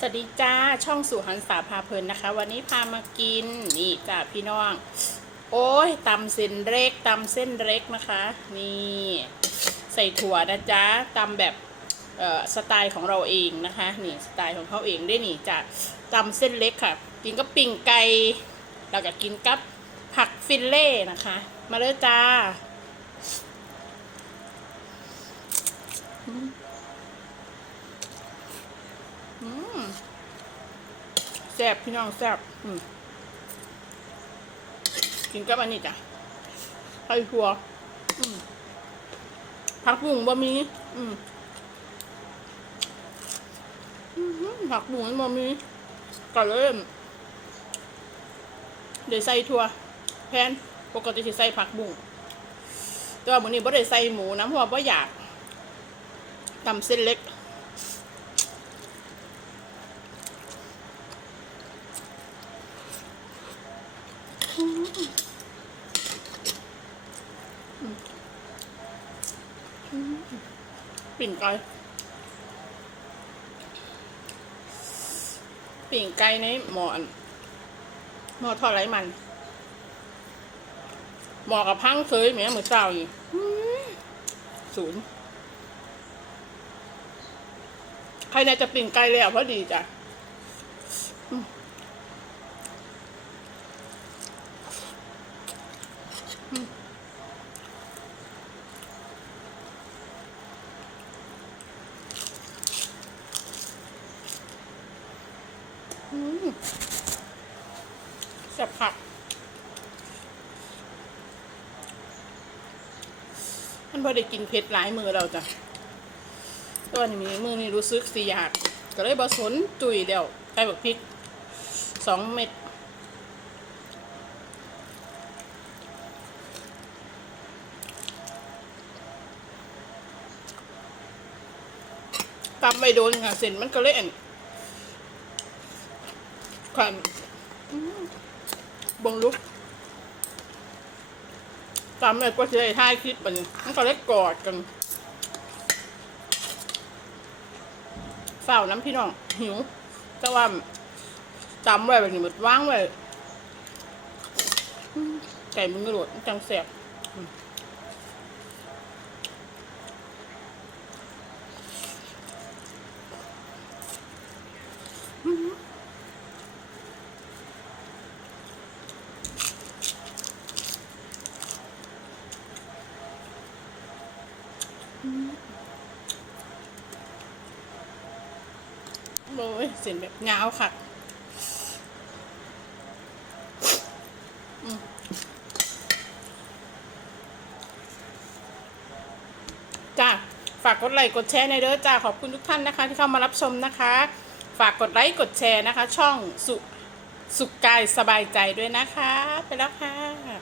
สวัสดีจ้าช่องสู่หันษาพาเพลินนะคะ วันนี้พามากินนี่จ้าพี่น้อง โอ้ยตำเส้นเล็กตำเส้นเล็กนะคะ นี่ ใส่ถั่วนะจ๊ะตำแบบเอ่อสไตล์ของเราเองนะคะ นี่สไตล์ของเขาเองได้นี่จ้ะตำเส้นเล็กค่ะกินกับปิ่งไก่แล้วก็กินกับผักฟิลเล่นะคะ มาเลยจ้า อืม แซ่บพี่น้องแซ่บกินกับอันนี้จ้ะไข่ถั่วผักบุ้งบะหมีอืมอื้อหือผักบุ้งบะหมี่ก็เลยเดี๋ยวใส่ถั่วแพนปกติจะใส่ผักบุ้งแต่ว่ามื้อนี้บ่ได้ใส่หมูนะเพราะว่าบ่อยากตำเส้นเล็ก ปิ่งไก่ปิ่งไก่ในหมอนหมอทอดไรมัน หมอกับพังเคยแหม่มือนเจ้าอยู่ศูนย์ใครน่าจะปิ่งไก่แล้วพอดีจ้ะอืม อืมอืมแซ่บผัก มันพอได้กินเผ็ดหลายมือเราจ้ะตัวนี้มือนี่รู้สึกสีอยาก ก็เลยบะสนจุยเดียวใส่บักพริกสองเม็ด ตำไม่โดนค่ะเส้นมันก็เลยอันขันอื้อบงลุกตามแบบก็จะได้ท่ายคลิปมันมันก็เล็กกอดกันเฝ้าน้ำพี่น้องหิว แต่ว่าจำไว้แบบนี้หมดว่างไว้ไก่มึงกระโดดจังแสบ โอ้ยเสียงแบบเงาวค่ะจ้าฝากกดไลค์กดแชร์ในเด้อจ้าขอบคุณทุกท่านนะคะ ที่เข้ามารับชมนะคะ ฝากกดไลค์กดแชร์นะคะ ช่องสุสุขกายสบายใจด้วยนะคะ ไปแล้วค่ะ